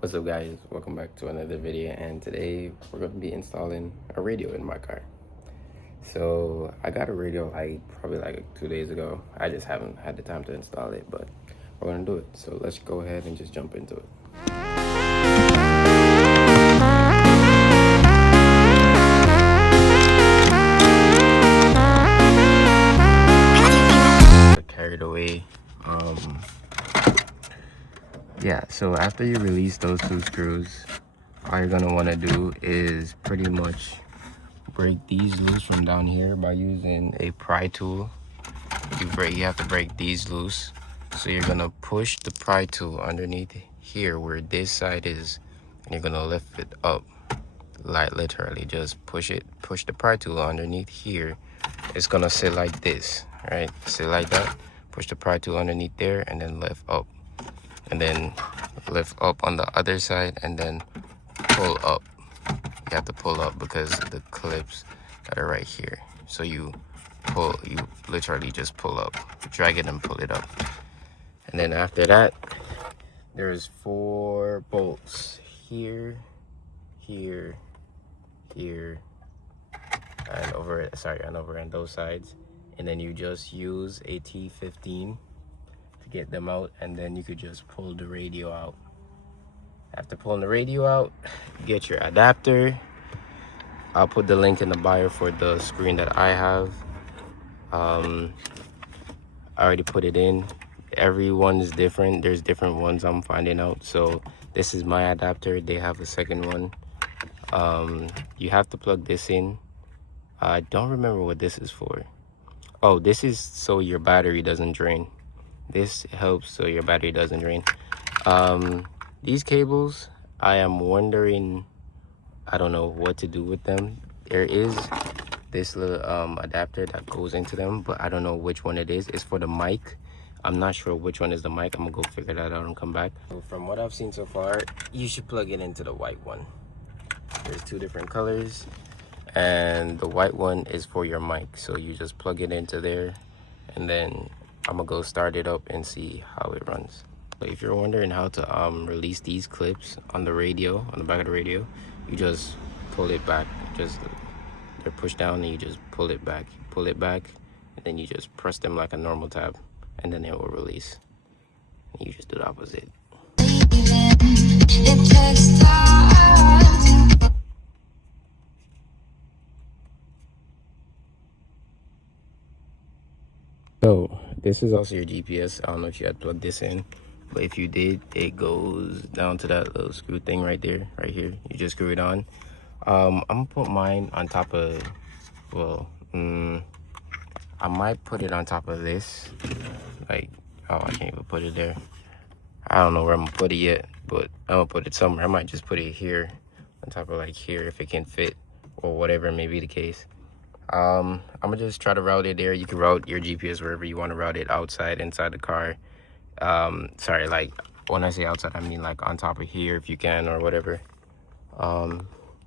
What's up guys, welcome back to another video, and today we're going to be installing a radio in my car. So I got a radio probably like 2 days ago. I just haven't had the time to install it, but we're going to do it. So let's go ahead and just jump into it. Carried away. Yeah, so after you release those two screws, all you're gonna want to do is pretty much break these loose from down here by using a pry tool. You have to break these loose. So you're gonna push the pry tool underneath here where this side is, and you're gonna lift it up. Like literally just push the pry tool underneath here. It's gonna sit like this, right? Sit like that. Push the pry tool underneath there and then lift up. And then lift up on the other side and then pull up. You have to pull up because the clips that are right here. So you literally just pull up, drag it and pull it up. And then after that, there's 4 bolts here, here, here, and over on those sides. And then you just use a T15 to get them out, and then you could just pull the radio out. After pulling the radio out, get your adapter. I'll put the link in the bio for the screen that I have. I already put it in. Everyone is different. There's different ones I'm finding out. So this is my adapter. They have a second one. You have to plug this in. I don't remember what this is for. Oh, this is so your battery doesn't drain. This helps so your battery doesn't drain. These cables, I am wondering, I don't know what to do with them. There is this little adapter that goes into them, but I don't know which one it is. It's for the mic. I'm not sure which one is the mic. I'm gonna go figure that out and come back. So from what I've seen so far, you should plug it into the white one. There's 2 different colors, and the white one is for your mic. So you just plug it into there, and then I'm gonna go start it up and see how it runs. But if you're wondering how to release these clips on the radio, on the back of the radio, you just pull it back. They're pushed down and you just pull it back. Pull it back, and then you just press them like a normal tab, and then it will release. And you just do the opposite. So this is also your GPS. I don't know if you had plugged this in, but if you did, it goes down to that little screw thing right there, right here. You just screw it on. I'm gonna put mine on top of, I might put it on top of this. Like, oh, I can't even put it there. I don't know where I'm gonna put it yet, but I'm gonna put it somewhere. I might just put it here, on top of like here, if it can fit, or whatever may be the case. I'm gonna just try to route it there. You can route your GPS wherever you want to route it, outside, inside the car. Sorry, like when I say outside, I mean like on top of here if you can, or whatever.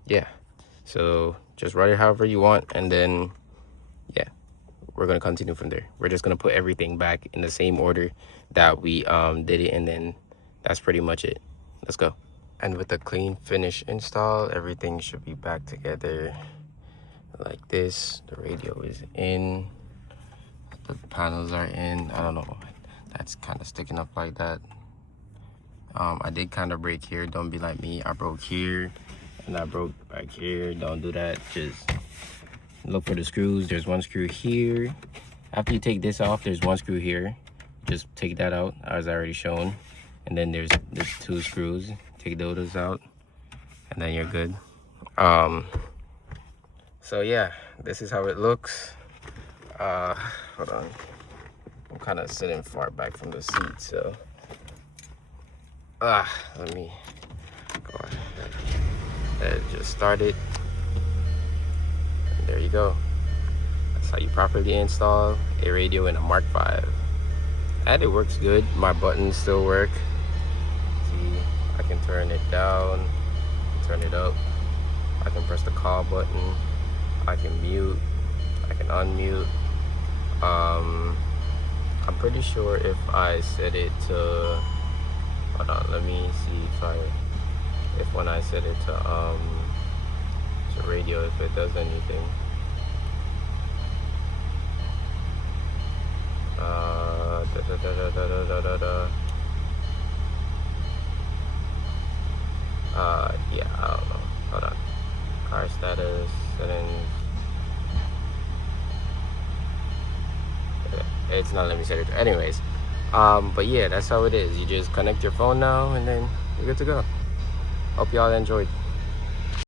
Yeah, so just route it however you want, and then yeah, we're gonna continue from there. We're just gonna put everything back in the same order that we did it, and then that's pretty much it. Let's go. And with the clean finish install, everything should be back together like this. The radio is in, the panels are in. I don't know, that's kind of sticking up like that. I did kind of break here. Don't be like me. I broke here and I broke back here. Don't do that. Just look for the screws. There's 1 screw here. After you take this off, there's 1 screw here. Just take that out as I already shown, and then there's 2 screws. Take those out and then you're good. So yeah, this is how it looks. Hold on, I'm kind of sitting far back from the seat, so let me go ahead. Let's just start it, and there you go. That's how you properly install a radio in a Mark 5, and it works good. My buttons still work. See, I can turn it down, turn it up. I can press the call button. I can mute, I can unmute. I'm pretty sure if I set it to, hold on, let me see if I if when I set it to radio, if it does anything. Yeah, I don't know. Hold on. Car status settings. It's not letting me set it. Anyways, but yeah, that's how it is. You just connect your phone now, and then you're good to go. Hope y'all enjoyed.